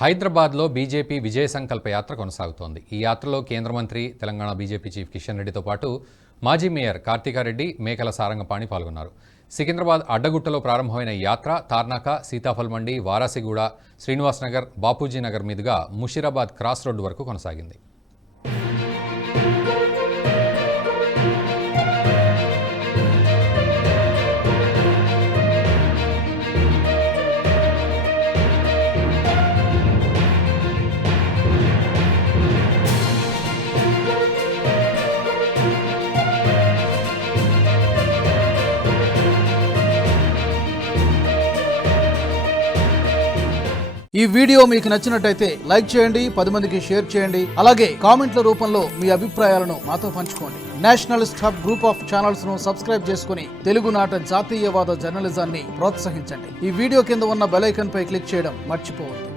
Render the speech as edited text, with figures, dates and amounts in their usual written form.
హైదరాబాద్లో బీజేపీ విజయ సంకల్ప యాత్ర కొనసాగుతోంది. ఈ యాత్రలో కేంద్ర మంత్రి, తెలంగాణ బీజేపీ చీఫ్ కిషన్ రెడ్డితో పాటు మాజీ మేయర్ కార్తికారెడ్డి, మేకల సారంగపాణి పాల్గొన్నారు. సికింద్రాబాద్ అడ్డగుట్టలో ప్రారంభమైన ఈ యాత్ర తార్నాక, సీతాఫల్ మండి, వారాసిగూడ, శ్రీనివాస్ నగర్, బాపూజీ నగర్ మీదుగా ముషీరాబాద్ క్రాస్ రోడ్డు వరకు కొనసాగింది. ఈ వీడియో మీకు నచ్చినట్టయితే లైక్ చేయండి, 10 మందికి షేర్ చేయండి. అలాగే కామెంట్ల రూపంలో మీ అభిప్రాయాలను మాతో పంచుకోండి. Nationalist hub group of channels ను సబ్స్క్రైబ్ చేసుకుని తెలుగునాట జాతీయవాద జర్నలిజాన్ని ప్రోత్సహించండి. ఈ వీడియో కింద ఉన్న బెల్ ఐకాన్ పై క్లిక్ చేయడం మర్చిపోవద్దు.